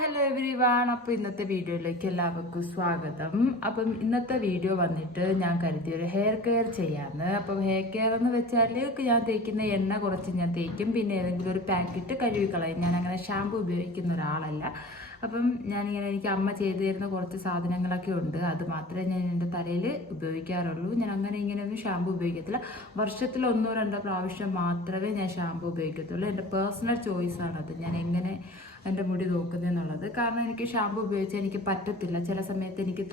Hello every one. അപ്പോൾ ഇന്നത്തെ വീഡിയോയിലേക്ക് എല്ലാവർക്കും സ്വാഗതം. അപ്പം ഇന്നത്തെ വീഡിയോ വന്നിട്ട് ഞാൻ കരുതിയ ഒരു ഹെയർ കെയർ ചെയ്യാമെന്ന്. അപ്പം ഹെയർ കെയർ എന്ന് വെച്ചാൽ ഞാൻ തേക്കുന്ന എണ്ണ കുറച്ച് ഞാൻ തേക്കും, പിന്നെ ഏതെങ്കിലും ഒരു പാക്കറ്റ് കഴുകിക്കളയും. ഞാൻ അങ്ങനെ ഷാമ്പു ഉപയോഗിക്കുന്ന ഒരാളല്ല. അപ്പം ഞാനിങ്ങനെ എനിക്ക് അമ്മ ചെയ്തു തരുന്ന കുറച്ച് സാധനങ്ങളൊക്കെ ഉണ്ട്, അത് മാത്രമേ ഞാൻ എൻ്റെ തലയിൽ ഉപയോഗിക്കാറുള്ളൂ. ഞാൻ അങ്ങനെ ഇങ്ങനെയൊന്നും ഷാമ്പു ഉപയോഗിക്കത്തില്ല. വർഷത്തിൽ 1-2 പ്രാവശ്യം മാത്രമേ ഞാൻ ഷാമ്പു ഉപയോഗിക്കത്തുള്ളൂ. എൻ്റെ പേഴ്സണൽ ചോയ്സാണത്, ഞാൻ എങ്ങനെ എൻ്റെ മുടി നോക്കുന്നതെന്നുള്ളത്. കാരണം എനിക്ക് ഷാമ്പു ഉപയോഗിച്ചാൽ എനിക്ക് പറ്റത്തില്ല. ചില സമയത്ത് എനിക്ക്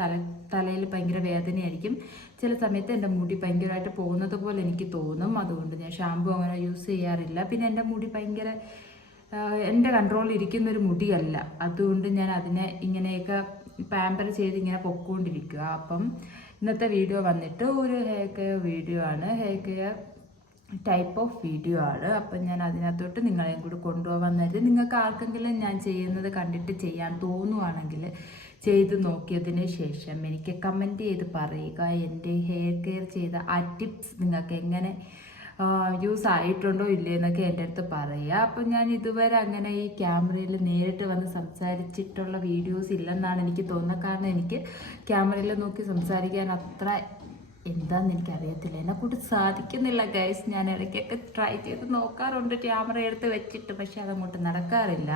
തലയിൽ ഭയങ്കര വേദനയായിരിക്കും, ചില സമയത്ത് എൻ്റെ മുടി ഭയങ്കരമായിട്ട് പോകുന്നത് പോലെ എനിക്ക് തോന്നും. അതുകൊണ്ട് ഞാൻ ഷാമ്പു അങ്ങനെ യൂസ് ചെയ്യാറില്ല. പിന്നെ എൻ്റെ മുടി ഭയങ്കര എൻ്റെ കൺട്രോളിൽ ഇരിക്കുന്നൊരു മുടിയല്ല, അതുകൊണ്ട് ഞാൻ അതിനെ ഇങ്ങനെയൊക്കെ പാമ്പർ ചെയ്ത് ഇങ്ങനെ പൊക്കോണ്ടിരിക്കുക. അപ്പം ഇന്നത്തെ വീഡിയോ വന്നിട്ട് ഒരു ഹെയർ കെയർ വീഡിയോ ആണ്, hair care type of video ആണ്. അപ്പം ഞാൻ അതിനകത്തോട്ട് നിങ്ങളെയും കൂടി കൊണ്ടുപോകാൻ നേരത്തെ നിങ്ങൾക്ക് ആർക്കെങ്കിലും ഞാൻ ചെയ്യുന്നത് കണ്ടിട്ട് ചെയ്യാൻ തോന്നുവാണെങ്കിൽ ചെയ്ത് നോക്കിയതിന് ശേഷം എനിക്ക് കമൻറ്റ് ചെയ്ത് പറയുക. എൻ്റെ ഹെയർ കെയർ ചെയ്ത ആ ടിപ്സ് നിങ്ങൾക്ക് എങ്ങനെ യൂസ് ആയിട്ടുണ്ടോ ഇല്ലേ എന്നൊക്കെ എൻ്റെ അടുത്ത് പറയുക. അപ്പം ഞാൻ ഇതുവരെ അങ്ങനെ ഈ ക്യാമറയിൽ നേരിട്ട് വന്ന് സംസാരിച്ചിട്ടുള്ള വീഡിയോസ് ഇല്ലെന്നാണ് എനിക്ക് തോന്നുന്നത്. കാരണം എനിക്ക് ക്യാമറയിൽ നോക്കി സംസാരിക്കാൻ അത്ര എന്താണെന്ന് എനിക്കറിയത്തില്ല, എന്നെക്കൊണ്ട് സാധിക്കുന്നില്ല ഗൈസ്. ഞാൻ ഇടയ്ക്കൊക്കെ ട്രൈ ചെയ്ത് നോക്കാറുണ്ട് ക്യാമറ എടുത്ത് വെച്ചിട്ട്, പക്ഷെ അതങ്ങോട്ട് നടക്കാറില്ല.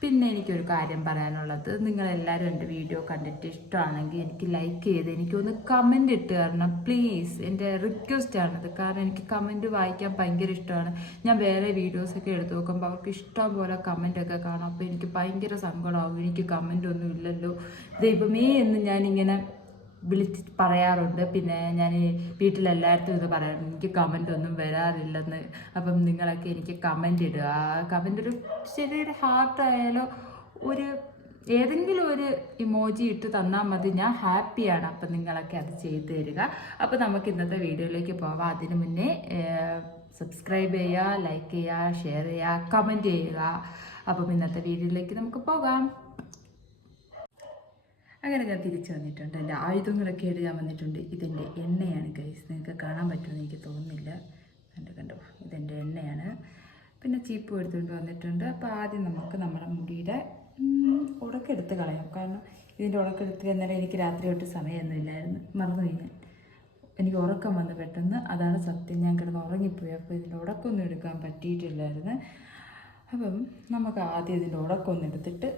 പിന്നെ എനിക്കൊരു കാര്യം പറയാനുള്ളത്, നിങ്ങളെല്ലാവരും എൻ്റെ വീഡിയോ കണ്ടിട്ട് ഇഷ്ടമാണെങ്കിൽ എനിക്ക് ലൈക്ക് ചെയ്ത് എനിക്കൊന്ന് കമൻറ്റ് ഇട്ട് തരണം പ്ലീസ്. എൻ്റെ റിക്വസ്റ്റ് ആണത്. കാരണം എനിക്ക് കമൻറ്റ് വായിക്കാൻ ഭയങ്കര ഇഷ്ടമാണ്. ഞാൻ വേറെ വീഡിയോസൊക്കെ എടുത്ത് നോക്കുമ്പോൾ അവർക്ക് ഇഷ്ടം പോലെ കമൻറ്റൊക്കെ കാണും. അപ്പോൾ എനിക്ക് ഭയങ്കര സങ്കടമാകും, എനിക്ക് കമൻ്റ് ഒന്നും ഇല്ലല്ലോ ദൈവമേ എന്ന് ഞാനിങ്ങനെ വിളിച്ച് പറയാറുണ്ട്. പിന്നെ ഞാൻ വീട്ടിലെല്ലായിടത്തും ഇത് പറയാറുണ്ട്, എനിക്ക് കമൻ്റ് ഒന്നും വരാറില്ലെന്ന്. അപ്പം നിങ്ങളൊക്കെ എനിക്ക് കമൻ്റ് ഇടുക. കമൻ്റ് ഒരു ചെറിയൊരു ഹാർട്ടായാലോ ഒരു ഏതെങ്കിലും ഒരു ഇമോജി ഇട്ട് തന്നാൽ മതി, ഞാൻ ഹാപ്പിയാണ്. അപ്പം നിങ്ങളൊക്കെ അത് ചെയ്തു തരിക. അപ്പോൾ നമുക്ക് ഇന്നത്തെ വീഡിയോയിലേക്ക് പോകാം. അതിന് മുന്നേ സബ്സ്ക്രൈബ് ചെയ്യുക, ലൈക്ക് ചെയ്യുക, ഷെയർ ചെയ്യുക, കമൻറ്റ് ചെയ്യുക. അപ്പം ഇന്നത്തെ വീഡിയോയിലേക്ക് നമുക്ക് പോകാം. അങ്ങനെ ഞാൻ തിരിച്ചു വന്നിട്ടുണ്ട്. എൻ്റെ ആയുധങ്ങളൊക്കെ ആയിട്ട് ഞാൻ വന്നിട്ടുണ്ട്. ഇതെൻ്റെ എണ്ണയാണ് ഗൈസ്, നിങ്ങൾക്ക് കാണാൻ പറ്റുമെന്ന് എനിക്ക് തോന്നുന്നില്ല. കണ്ടോ, ഇതെൻ്റെ എണ്ണയാണ്. പിന്നെ ചീപ്പും എടുത്തുകൊണ്ട് വന്നിട്ടുണ്ട്. അപ്പോൾ ആദ്യം നമുക്ക് നമ്മുടെ മുടിയുടെ ഉടക്കെടുത്ത് കളയാം. കാരണം ഇതിൻ്റെ ഉടക്കെടുത്ത് അന്നേരം എനിക്ക് രാത്രി തൊട്ട് സമയമൊന്നും ഇല്ലായിരുന്നു, മറന്നു കഴിഞ്ഞാൽ എനിക്ക് ഉറക്കം വന്ന് പെട്ടെന്ന്, അതാണ് സത്യം. ഞാൻ കിടന്ന് ഉറങ്ങിപ്പോയി. അപ്പോൾ ഇതിൻ്റെ ഉടക്കൊന്നും എടുക്കാൻ പറ്റിയിട്ടില്ലായിരുന്നു. അപ്പം നമുക്ക് ആദ്യം ഇതിൻ്റെ ഉടക്കൊന്നും എടുത്തിട്ട്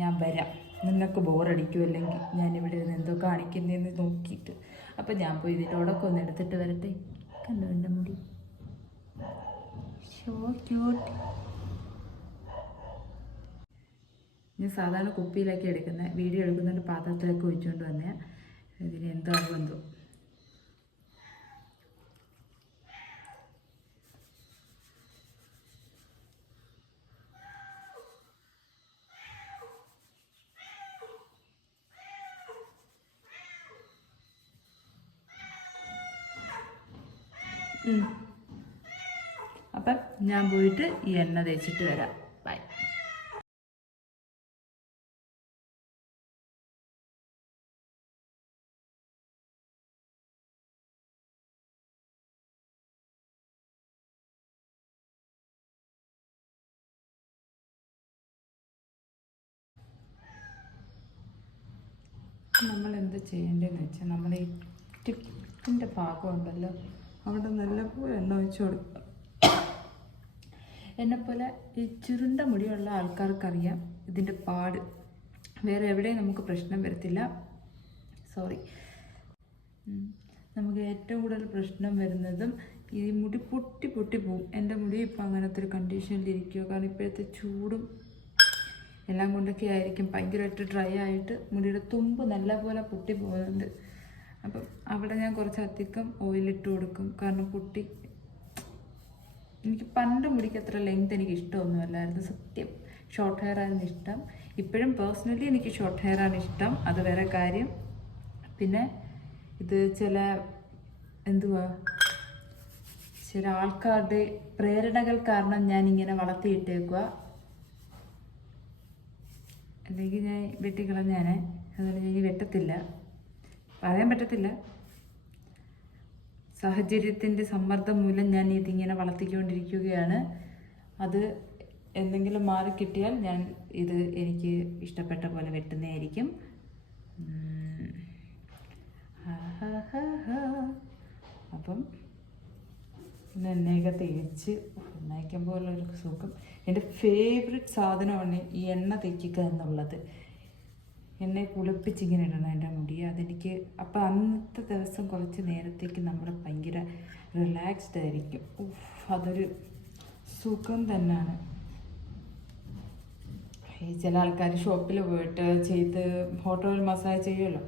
ഞാൻ വരാം. നിങ്ങൾക്ക് ബോറടിക്കുമല്ലെങ്കിൽ ഞാനിവിടെ ഇരുന്ന് എന്തോ കാണിക്കുന്നതെന്ന് നോക്കിയിട്ട്. അപ്പം ഞാൻ പോയി ഇതിൻ്റെ ഉടക്കം ഒന്ന് എടുത്തിട്ട് വരട്ടെ. കണ്ടോ എൻ്റെ മുടി, സോ ക്യൂട്ട്. ഞാൻ സാധാരണ കുപ്പിയിലൊക്കെ എടുക്കുന്നത്, വീഡിയോ എടുക്കുന്നുണ്ട് പാത്രത്തിലൊക്കെ ഒഴിച്ചുകൊണ്ട് വന്നേ. ഇതിന് എന്തോ എന്തോ അപ്പം ഞാൻ പോയിട്ട് ഈ എണ്ണ തേച്ചിട്ട് വരാം. ബൈ. നമ്മൾ എന്ത് ചെയ്യേണ്ടതെന്ന് വെച്ചാൽ നമ്മൾ ഈ ടിപ്പിൻ്റെ ഭാഗം ഉണ്ടല്ലോ, അവിടെ നല്ലപോലെ എണ്ണ ഒഴിച്ച് കൊടുക്കുക. എന്നെപ്പോലെ ഈ ചുരുണ്ട മുടിയുള്ള ആൾക്കാർക്കറിയാം ഇതിൻ്റെ പാട്. വേറെ എവിടെയും നമുക്ക് പ്രശ്നം വരത്തില്ല. സോറി, നമുക്ക് ഏറ്റവും കൂടുതൽ പ്രശ്നം വരുന്നതും ഈ മുടി പൊട്ടി പോവും. എൻ്റെ മുടി ഇപ്പം അങ്ങനത്തെ ഒരു കണ്ടീഷനിലിരിക്കുക. കാരണം ഇപ്പോഴത്തെ ചൂടും എല്ലാം കൊണ്ടൊക്കെ ആയിരിക്കും ഭയങ്കരമായിട്ട് ഡ്രൈ ആയിട്ട് മുടിയുടെ തുമ്പ് നല്ലപോലെ പൊട്ടി പോകുന്നുണ്ട്. അപ്പം അവിടെ ഞാൻ കുറച്ചധികം ഓയിലിട്ട് കൊടുക്കും. കാരണം പൊട്ടി, എനിക്ക് പണ്ട് മുടിക്ക് അത്ര ലെങ്ത് എനിക്ക് ഇഷ്ടമൊന്നുമല്ലായിരുന്നു സത്യം. ഷോർട്ട് ഹെയർ ആയിരുന്നു ഇഷ്ടം. ഇപ്പോഴും പേഴ്സണലി എനിക്ക് ഷോർട്ട് ഹെയർ ആണ് ഇഷ്ടം, അത് വേറെ കാര്യം. പിന്നെ ഇത് ചില ആൾക്കാരുടെ പ്രേരണകൾ കാരണം ഞാനിങ്ങനെ വളർത്തിയിട്ടേക്കുക. അല്ലെങ്കിൽ ഞാൻ വെട്ടിക്കളഞ്ഞാനെ, അതുകൊണ്ട് ഞാൻ വെട്ടത്തില്ല, പറയാൻ പറ്റത്തില്ല. സാഹചര്യത്തിൻ്റെ സമ്മർദ്ദം മൂലം ഞാൻ ഇതിങ്ങനെ വളർത്തിക്കൊണ്ടിരിക്കുകയാണ്. അത് എന്തെങ്കിലും മാറി കിട്ടിയാൽ ഞാൻ ഇത് എനിക്ക് ഇഷ്ടപ്പെട്ട പോലെ വെട്ടുന്നതായിരിക്കും. അപ്പം എണ്ണയൊക്കെ തേച്ച് എണ്ണയ്ക്കുമ്പോൾ ഒരു സുഖം. എൻ്റെ ഫേവററ്റ് സാധനമാണ് ഈ എണ്ണ തേക്കുക എന്നുള്ളത്. എണ്ണയെ കുളിപ്പിച്ചിങ്ങനെ ഇടണം എൻ്റെ മുടി. അതെനിക്ക് അപ്പം അന്നത്തെ ദിവസം കുറച്ച് നേരത്തേക്ക് നമ്മൾ ഭയങ്കര റിലാക്സ്ഡ് ആയിരിക്കും. അതൊരു സുഖം തന്നെയാണ്. ഈ ചില ആൾക്കാർ ഷോപ്പിൽ പോയിട്ട് ചെയ്ത് ഹോട്ടൽ മസാജ് ചെയ്യുമല്ലോ.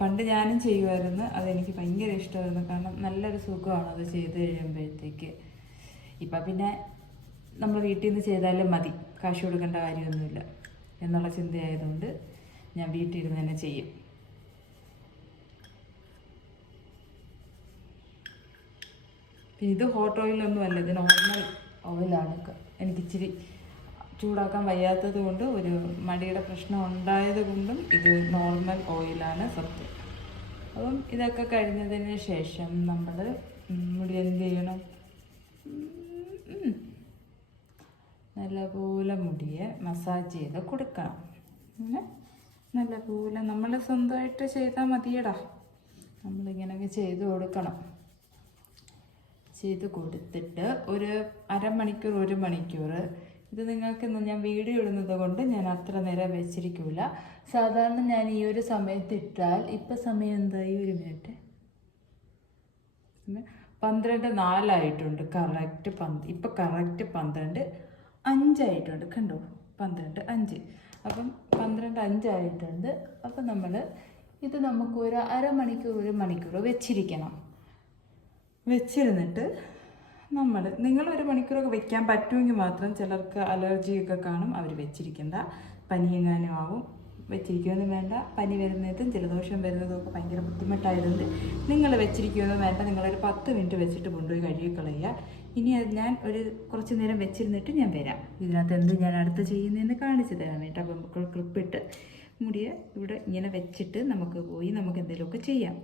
പണ്ട് ഞാനും ചെയ്യുമായിരുന്നു. അതെനിക്ക് ഭയങ്കര ഇഷ്ടമായിരുന്നു. കാരണം നല്ലൊരു സുഖമാണ് അത് ചെയ്ത് കഴിയുമ്പോഴത്തേക്ക്. ഇപ്പം പിന്നെ നമ്മൾ വീട്ടിൽ നിന്ന് ചെയ്താലും മതി, കാശ് കൊടുക്കേണ്ട കാര്യമൊന്നുമില്ല എന്നുള്ള ചിന്തയായതുകൊണ്ട് ഞാൻ വീട്ടിൽ ഇരുന്ന് തന്നെ ചെയ്യും. ഇത് ഹോട്ട് ഓയിലൊന്നും അല്ല, ഇത് നോർമൽ ഓയിലാണ്. എനിക്ക് ഇച്ചിരി ചൂടാക്കാൻ വയ്യാത്തത് കൊണ്ട്, ഒരു മടിയുടെ പ്രശ്നം ഉണ്ടായത് കൊണ്ടും ഇത് നോർമൽ ഓയിലാണ് സത്യം. അപ്പം ഇതൊക്കെ കഴിഞ്ഞതിന് ശേഷം നമ്മൾ മുടി എന്ത് ചെയ്യണം? നല്ലപോലെ മുടിയെ മസാജ് ചെയ്ത് കൊടുക്കണം. നല്ലപോലെ നമ്മൾ സ്വന്തമായിട്ട് ചെയ്താൽ മതിയടാ. നമ്മളിങ്ങനെയൊക്കെ ചെയ്ത് കൊടുക്കണം. ചെയ്ത് കൊടുത്തിട്ട് ഒരു അരമണിക്കൂർ 1 മണിക്കൂർ, ഇത് നിങ്ങൾക്ക് ഞാൻ വീഡിയോ ഇടുന്നത് കൊണ്ട് ഞാൻ അത്ര നേരം വെച്ചിരിക്കില്ല. സാധാരണ ഞാൻ ഈ ഒരു സമയത്ത് ഇട്ടാൽ, ഇപ്പം സമയം എന്തായി? 1 മിനിറ്റ്, 12:04 കറക്റ്റ്. ഇപ്പം കറക്റ്റ് 12:05 കണ്ടോ? 12:05. അപ്പം 12:05 അപ്പം നമ്മൾ ഇത് നമുക്ക് ഒരു അരമണിക്കൂർ 1 മണിക്കൂർ വെച്ചിരിക്കണം. വെച്ചിരുന്നിട്ട് നിങ്ങൾ 1 മണിക്കൂറൊക്കെ വെക്കാൻ പറ്റുമെങ്കിൽ മാത്രം. ചിലർക്ക് അലർജിയൊക്കെ കാണും, അവർ വെച്ചിരിക്കേണ്ട. പനിയെങ്ങാനും ആവും. വെച്ചിരിക്കുമെന്നും വേണ്ട. പനി വരുന്നതും ജലദോഷം വരുന്നതും ഒക്കെ ഭയങ്കര ബുദ്ധിമുട്ടായതുകൊണ്ട് നിങ്ങൾ വെച്ചിരിക്കുമെന്നും വേണ്ട. നിങ്ങളൊരു 10 മിനിറ്റ് വെച്ചിട്ട് കൊണ്ടുപോയി കഴുകിക്കളയുക. ഇനി അത് ഞാൻ കുറച്ച് നേരം വെച്ചിരുന്നിട്ട് ഞാൻ വരാം. ഇതിനകത്ത് എന്ത് ഞാൻ അടുത്ത് ചെയ്യുന്നതെന്ന് കാണിച്ചു തരാൻ വേണ്ടി. അപ്പം നമുക്ക് ക്ലിപ്പിട്ട് മുടിയെ ഇവിടെ ഇങ്ങനെ വെച്ചിട്ട് നമുക്ക് എന്തെങ്കിലുമൊക്കെ ചെയ്യാം.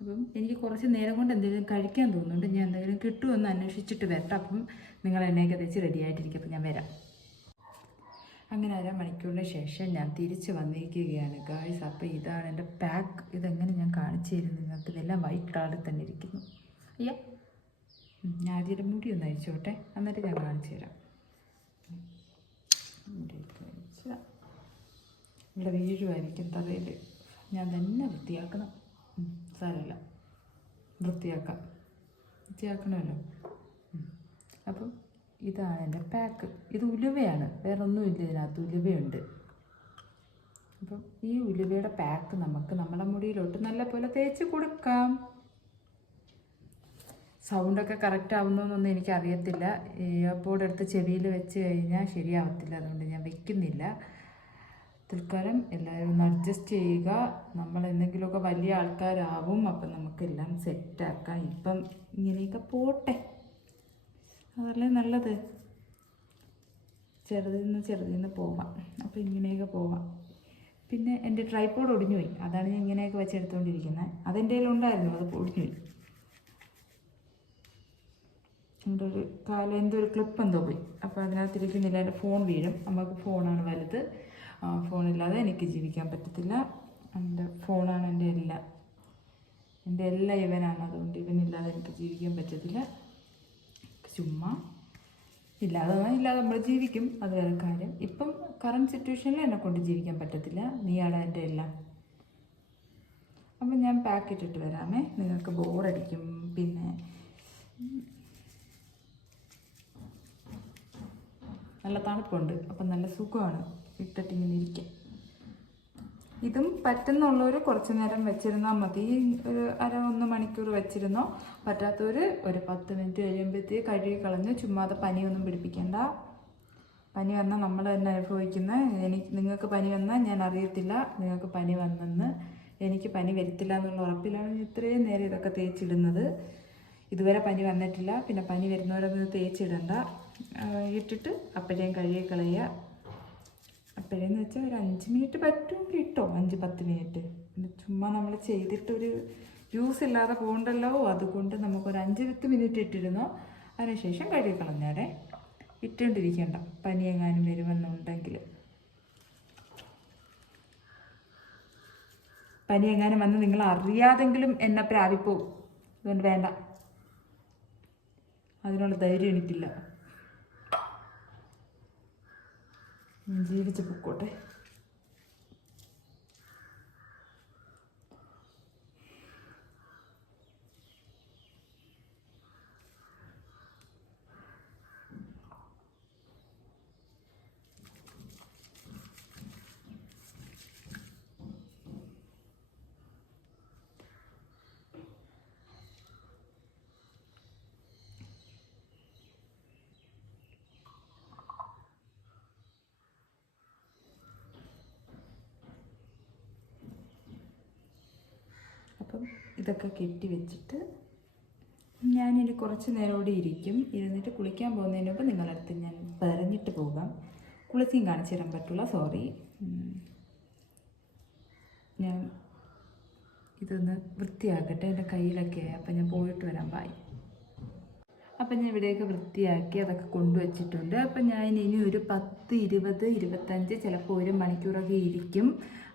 അപ്പം എനിക്ക് കുറച്ച് നേരം കൊണ്ട് എന്തെങ്കിലും കഴിക്കാൻ തോന്നുന്നുണ്ട്. ഞാൻ എന്തെങ്കിലും കിട്ടുമെന്ന് അന്വേഷിച്ചിട്ട് വരട്ടെ. അപ്പം നിങ്ങൾ എണ്ണയൊക്കെ തേച്ച് റെഡി ആയിട്ടിരിക്കും. അപ്പം ഞാൻ വരാം. അങ്ങനെ അരമണിക്കൂറിന് ശേഷം ഞാൻ തിരിച്ച് വന്നിരിക്കുകയാണ് ഗായ്സ്. അപ്പോൾ ഇതാണ് എൻ്റെ പാക്ക്. ഇതെങ്ങനെ ഞാൻ കാണിച്ചു തരും നിങ്ങൾക്ക്. ഇതെല്ലാം വൈറ്റ് കളറിൽ തന്നെ ഇരിക്കുന്നു. അയ്യാ, ഞാൻ ആദ്യം മുടി ഒന്ന് അഴിച്ചോട്ടെ, എന്നിട്ട് ഞാൻ കാണിച്ചു തരാം. ഇവിടെ വീഴുമായിരിക്കും തറയിൽ. ഞാൻ തന്നെ വൃത്തിയാക്കണം. സാരമില്ല, വൃത്തിയാക്കണമല്ലോ. അപ്പം ഇതാണ് എൻ്റെ പാക്ക്. ഇത് ഉലുവയാണ്, വേറെ ഒന്നുമില്ല ഇതിനകത്ത്. ഉലുവയുണ്ട്. അപ്പം ഈ ഉലുവയുടെ പാക്ക് നമുക്ക് നമ്മുടെ മുടിയിലോട്ട് നല്ലപോലെ തേച്ച് കൊടുക്കാം. സൗണ്ടൊക്കെ കറക്റ്റ് ആവുന്നതെന്നൊന്നും എനിക്കറിയത്തില്ല. ഇയർപോഡ് എടുത്ത് ചെവിയിൽ വെച്ച് കഴിഞ്ഞാൽ ശരിയാവത്തില്ല, അതുകൊണ്ട് ഞാൻ വെക്കുന്നില്ല. തൽക്കാലം എല്ലാവരും ഒന്ന് അഡ്ജസ്റ്റ് ചെയ്യുക. നമ്മൾ എന്തെങ്കിലുമൊക്കെ വലിയ ആൾക്കാരാവും. അപ്പം നമുക്കെല്ലാം സെറ്റാക്കാം. ഇപ്പം ഇങ്ങനെയൊക്കെ പോട്ടെ, അതല്ലേ നല്ലത്. ചെറുതിന്ന് പോവാം. അപ്പം ഇങ്ങനെയൊക്കെ പോവാം. പിന്നെ എൻ്റെ ട്രൈപോഡ് ഒടിഞ്ഞു പോയി. അതാണ് ഞാൻ ഇങ്ങനെയൊക്കെ വെച്ചെടുത്തുകൊണ്ടിരിക്കുന്നത്. അതെൻ്റെ കയ്യിലുണ്ടായിരുന്നു, അത് ഒടിഞ്ഞു പോയി. എൻ്റെ ഒരു എന്തൊരു ക്ലിപ്പ് എന്തോ പോയി. അപ്പോൾ അതിനകത്തിരിക്കുന്നില്ല. എൻ്റെ ഫോൺ വീഴും. നമുക്ക് ഫോണാണ് വലുത്. ഫോണില്ലാതെ എനിക്ക് ജീവിക്കാൻ പറ്റത്തില്ല. എൻ്റെ ഫോണാണ് എൻ്റെ എല്ലാം ഇവനാണ്. അതുകൊണ്ട് ഇവനില്ലാതെ എനിക്ക് ജീവിക്കാൻ പറ്റത്തില്ല. ചുമ്മാ ഇല്ലാതെ നമ്മൾ ജീവിക്കും, അത് വേറെ കാര്യം. ഇപ്പം കറണ്ട് സിറ്റുവേഷനിൽ എന്നെക്കൊണ്ട് ജീവിക്കാൻ പറ്റത്തില്ല. നീയാണ് എൻ്റെ എല്ലാം. അപ്പം ഞാൻ പാക്ക് ഇട്ടിട്ട് വരാമേ. നിങ്ങൾക്ക് ബോറടിക്കും. പിന്നെ നല്ല തണുപ്പുണ്ട്. അപ്പം നല്ല സുഖമാണ് ഇട്ടിട്ടിങ്ങനെ ഇരിക്കാം. ഇതും പറ്റുന്നുള്ളവർ കുറച്ച് നേരം വെച്ചിരുന്നാൽ മതി. ഒരു 1 മണിക്കൂർ വെച്ചിരുന്നോ. പറ്റാത്തവർ ഒരു 10 മിനിറ്റ് കഴിയുമ്പോഴത്തേക്ക് കഴുകി കളഞ്ഞ്. ചുമ്മാതെ പനിയൊന്നും പിടിപ്പിക്കേണ്ട. പനി വന്നാൽ നമ്മൾ തന്നെ അനുഭവിക്കുന്നത്. നിങ്ങൾക്ക് പനി വന്നാൽ ഞാൻ അറിയത്തില്ല നിങ്ങൾക്ക് പനി വന്നെന്ന്. എനിക്ക് പനി വരത്തില്ല എന്നുള്ള ഉറപ്പിലാണ് ഇത്രയും നേരം ഇതൊക്കെ തേച്ചിടുന്നത്. ഇതുവരെ പനി വന്നിട്ടില്ല. പിന്നെ പനി വരുന്നവരൊന്നും തേച്ചിടണ്ട. ഇട്ടിട്ട് അപ്പോഴേയും കഴുകി കളയുക. അപ്പോഴേന്ന് വെച്ചാൽ ഒരു 5 മിനിറ്റ് പറ്റും കിട്ടോ, 5-10 മിനിറ്റ്. പിന്നെ ചുമ്മാ നമ്മൾ ചെയ്തിട്ടൊരു യൂസ് ഇല്ലാതെ പോകണ്ടല്ലോ. അതുകൊണ്ട് നമുക്കൊരു 5-10 മിനിറ്റ് ഇട്ടിരുന്നോ. അതിനുശേഷം കഴുകി കളഞ്ഞാലേ. ഇട്ടുകൊണ്ടിരിക്കണ്ട, പനി എങ്ങാനും വരുമെന്നുണ്ടെങ്കിൽ. പനി എങ്ങാനും വന്ന് നിങ്ങൾ അറിയാതെങ്കിലും എന്നെ പ്രാപിപ്പോവും. അതുകൊണ്ട് വേണ്ട, അതിനുള്ള ധൈര്യം എനിക്കില്ല. ജീവിച്ച് പൊക്കോട്ടെ. അപ്പം ഇതൊക്കെ കെട്ടി വെച്ചിട്ട് ഞാനിനി കുറച്ച് നേരം കൂടി ഇരുന്നിട്ട് കുളിക്കാൻ പോകുന്നതിന് മുമ്പ് നിങ്ങളടുത്ത് ഞാൻ പറഞ്ഞിട്ട് പോകാം. കുളിച്ചും കാണിച്ചു തരാൻ പറ്റുള്ള, സോറി. ഞാൻ ഇതൊന്ന് വൃത്തിയാക്കട്ടെ, എൻ്റെ കയ്യിലൊക്കെ ആയി. അപ്പം ഞാൻ പോയിട്ട് വരാം, ബായ്. അപ്പം ഞാൻ ഇവിടെയൊക്കെ വൃത്തിയാക്കി അതൊക്കെ കൊണ്ടുവച്ചിട്ടുണ്ട്. അപ്പം ഞാൻ ഇനി ഒരു 10, 20, 25 ചിലപ്പോൾ 1 മണിക്കൂറൊക്കെ ഇരിക്കും.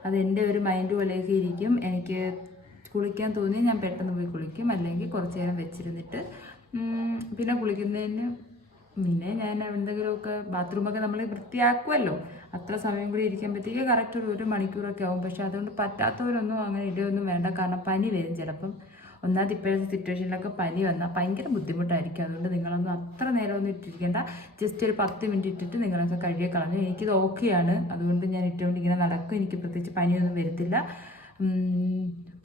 അതെൻ്റെ ഒരു മൈൻഡ് പോലെയൊക്കെ ഇരിക്കും. എനിക്ക് കുളിക്കാൻ തോന്നി ഞാൻ പെട്ടെന്ന് പോയി കുളിക്കും, അല്ലെങ്കിൽ കുറച്ച് നേരം വെച്ചിരുന്നിട്ട് പിന്നെ കുളിക്കുന്നതിന് പിന്നെ ഞാൻ എന്തെങ്കിലുമൊക്കെ ബാത്റൂമൊക്കെ നമ്മൾ വൃത്തിയാക്കുമല്ലോ, അത്ര സമയം കൂടി ഇരിക്കുമ്പോഴത്തേക്ക് കറക്റ്റ് ഒരു 1 മണിക്കൂറൊക്കെ ആവും. പക്ഷെ അതുകൊണ്ട് പറ്റാത്തവരൊന്നും അങ്ങനെ ഇടയൊന്നും വേണ്ട, കാരണം പനി വരും ചിലപ്പം. ഒന്നാമത് ഇപ്പോഴത്തെ സിറ്റുവേഷനിലൊക്കെ പനി വന്നാൽ ഭയങ്കര ബുദ്ധിമുട്ടായിരിക്കും. അതുകൊണ്ട് നിങ്ങളൊന്നും അത്ര നേരമൊന്നും ഇട്ടിരിക്കേണ്ട. ജസ്റ്റ് ഒരു 10 മിനിറ്റ് ഇട്ടിട്ട് നിങ്ങളൊക്കെ കഴുകി കളഞ്ഞു. എനിക്കിത് ഓക്കെയാണ്, അതുകൊണ്ട് ഞാൻ ഇട്ടുകൊണ്ട് ഇങ്ങനെ നടക്കും. എനിക്ക് പ്രത്യേകിച്ച് പനിയൊന്നും വരത്തില്ല.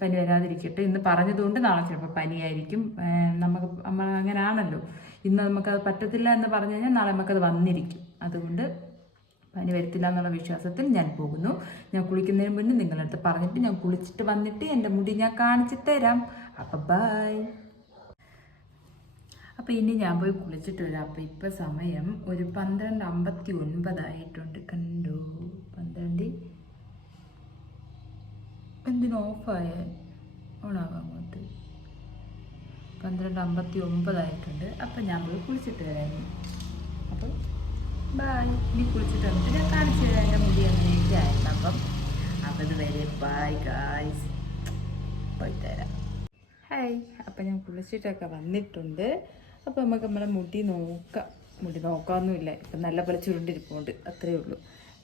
പനി വരാതിരിക്കട്ടെ. ഇന്ന് പറഞ്ഞതുകൊണ്ട് നാളെ ചിലപ്പോൾ പനിയായിരിക്കും. നമ്മൾ അങ്ങനെ ആണല്ലോ. ഇന്ന് നമുക്കത് പറ്റത്തില്ല എന്ന് പറഞ്ഞു കഴിഞ്ഞാൽ നാളെ നമുക്കത് വന്നിരിക്കും. അതുകൊണ്ട് പനി വരത്തില്ല എന്നുള്ള വിശ്വാസത്തിൽ ഞാൻ പോകുന്നു. ഞാൻ കുളിക്കുന്നതിന് മുന്നേ നിങ്ങളടുത്ത് പറഞ്ഞിട്ട് ഞാൻ കുളിച്ചിട്ട് വന്നിട്ട് എൻ്റെ മുടി ഞാൻ കാണിച്ചു തരാം. അപ്പം ബായ്. അപ്പം ഇനി ഞാൻ പോയി കുളിച്ചിട്ട് വരാം. അപ്പം ഇപ്പം സമയം ഒരു 12:59 ആയിട്ടുണ്ട്. കണ്ടോ, 12 എന്തിനു ഓഫായ ഓണാവാം അങ്ങോട്ട്. 12:59 ആയിട്ടുണ്ട്. അപ്പം ഞാൻ പോയി കുളിച്ചിട്ട് വരാം. അപ്പം ബായ്. ഇനി കുളിച്ചിട്ട് വന്നിട്ട് ഞാൻ കാണിച്ചു തരാം എൻ്റെ മുടി അങ്ങനെയൊക്കെ ആയിരുന്നു. അപ്പം അതുവരെ ബായ് ഗായ്സ്, പോയി തരാം. ഹായ്. അപ്പം ഞാൻ കുളിച്ചിട്ടൊക്കെ വന്നിട്ടുണ്ട്. അപ്പം നമുക്ക് നമ്മളെ മുടി നോക്കാം. മുടി നോക്കാമൊന്നുമില്ല, ഇപ്പം നല്ല പോലെ ചുരുണ്ടിരിപ്പുണ്ട്, അത്രയേ ഉള്ളൂ.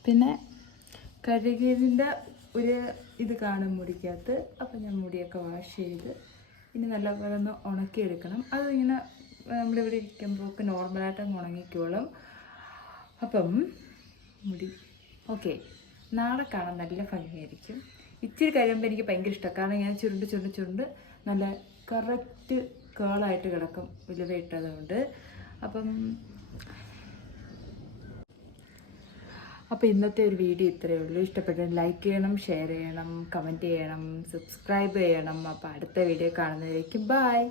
പിന്നെ കഴുകിയതിൻ്റെ ഒരു ഇത് കാണും മുടിക്കകത്ത്. അപ്പം ഞാൻ മുടിയൊക്കെ വാഷ് ചെയ്ത് ഇനി നല്ലപോലെ ഒന്ന് ഉണക്കിയെടുക്കണം. അതിങ്ങനെ നമ്മളിവിടെ ഇരിക്കുമ്പോഴൊക്കെ നോർമലായിട്ടങ്ങ് ഉണങ്ങിക്കോളും. അപ്പം മുടി ഓക്കെ, നാളെ കാണാൻ നല്ല ഭംഗിയായിരിക്കും. ഇച്ചിരി കഴിയുമ്പോൾ എനിക്ക് ഭയങ്കര ഇഷ്ടമാണ്, കാരണം ഞാൻ ചുരുണ്ട് നല്ല കറക്റ്റ് കേളായിട്ട് കിടക്കും ഉലുവ ഇട്ടതുകൊണ്ട്. അപ്പോൾ ഇന്നത്തെ ഒരു വീഡിയോ ഇത്രയേ ഉള്ളൂ. ഇഷ്ടപ്പെട്ട ലൈക്ക് ചെയ്യണം, ഷെയർ ചെയ്യണം, കമൻറ്റ് ചെയ്യണം, സബ്സ്ക്രൈബ് ചെയ്യണം. അപ്പോൾ അടുത്ത വീഡിയോ കാണുന്നതിലേക്ക് ബായ്.